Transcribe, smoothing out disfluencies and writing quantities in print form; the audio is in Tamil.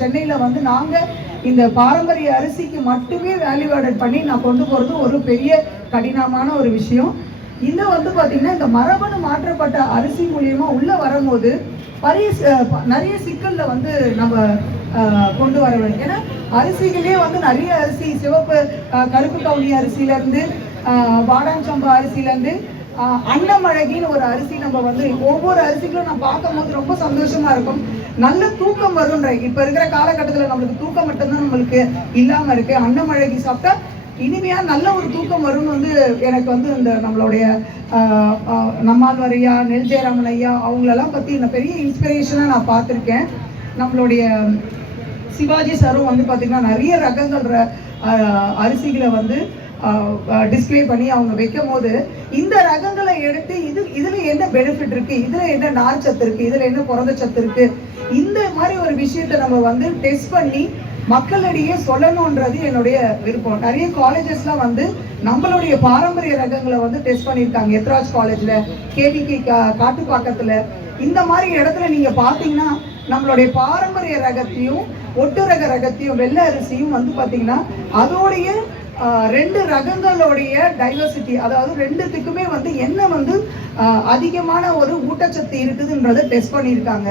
சென்னையில் வந்து நாங்கள் இந்த பாரம்பரிய அரிசிக்கு மட்டுமே வேல்யூ ஆடட் பண்ணி நான் கொண்டு போகிறது ஒரு பெரிய கடினமான ஒரு விஷயம். இதை வந்து பார்த்திங்கன்னா இந்த மரபணு மாற்றப்பட்ட அரிசி மூலியமாக உள்ளே வரும்போது நிறைய சிக்கலில் வந்து நம்ம கொண்டு வர வேண்டும். ஏன்னா அரிசிகளே வந்து நிறைய அரிசி சிவப்பு கருப்பு கவுனி அரிசியிலேருந்து வாடாஞ்சம்பா அரிசியிலேருந்து அன்னமழகின்னு ஒரு அரிசி நம்ம வந்து ஒவ்வொரு அரிசிகளும் நான் பார்க்கும்போது ரொம்ப சந்தோஷமா இருக்கும். நல்ல தூக்கம் வரும்ன்ற இப்போ இருக்கிற காலகட்டத்தில் நம்மளுக்கு தூக்கம் மட்டும்தான் நம்மளுக்கு இல்லாமல் இருக்கு. அன்னமழகி சாப்பிட்டா இனிமையா நல்ல ஒரு தூக்கம் வரும்னு வந்து எனக்கு வந்து இந்த நம்மளுடைய நம்மாழ்வார் ஐயா, நெல் ஜெயராமன் ஐயா அவங்களெல்லாம் பற்றி இந்த பெரிய இன்ஸ்பிரேஷனாக நான் பார்த்துருக்கேன். நம்மளுடைய சிவாஜி சாரும் வந்து பார்த்திங்கன்னா நிறைய ரகங்கள் அரிசிகளை வந்து டிஸ்பிளே பண்ணி அவங்க வைக்கும் போது இந்த ரகங்களை எடுத்து இதுல என்ன பெனிஃபிட் இருக்கு, இதுல என்ன நார் சத்து இருக்கு, இதுல என்ன புரத சத்து இருக்கு, இந்த மாதிரி ஒரு விஷயத்த நம்ம வந்து டெஸ்ட் பண்ணி மக்களிடையே சொல்லணுன்றது என்னுடைய விருப்பம். நிறைய காலேஜஸ்லாம் வந்து நம்மளுடைய பாரம்பரிய ரகங்களை வந்து டெஸ்ட் பண்ணியிருக்காங்க. எத்ராஜ் காலேஜ்ல, கேவிகே காட்டுப்பாக்கத்துல, இந்த மாதிரி இடத்துல நீங்க பாத்தீங்கன்னா நம்மளுடைய பாரம்பரிய ரகத்தையும் ஒட்டு ரகத்தையும் வெள்ளை அரிசியும் வந்து பாத்தீங்கன்னா அதோடைய ரெண்டு ரகங்களுடைய டைவர்சிட்டி, அதாவது ரெண்டுத்துக்குமே வந்து என்ன வந்து அதிகமான ஒரு ஊட்டச்சத்து இருக்குதுன்றதை டெஸ்ட் பண்ணியிருக்காங்க.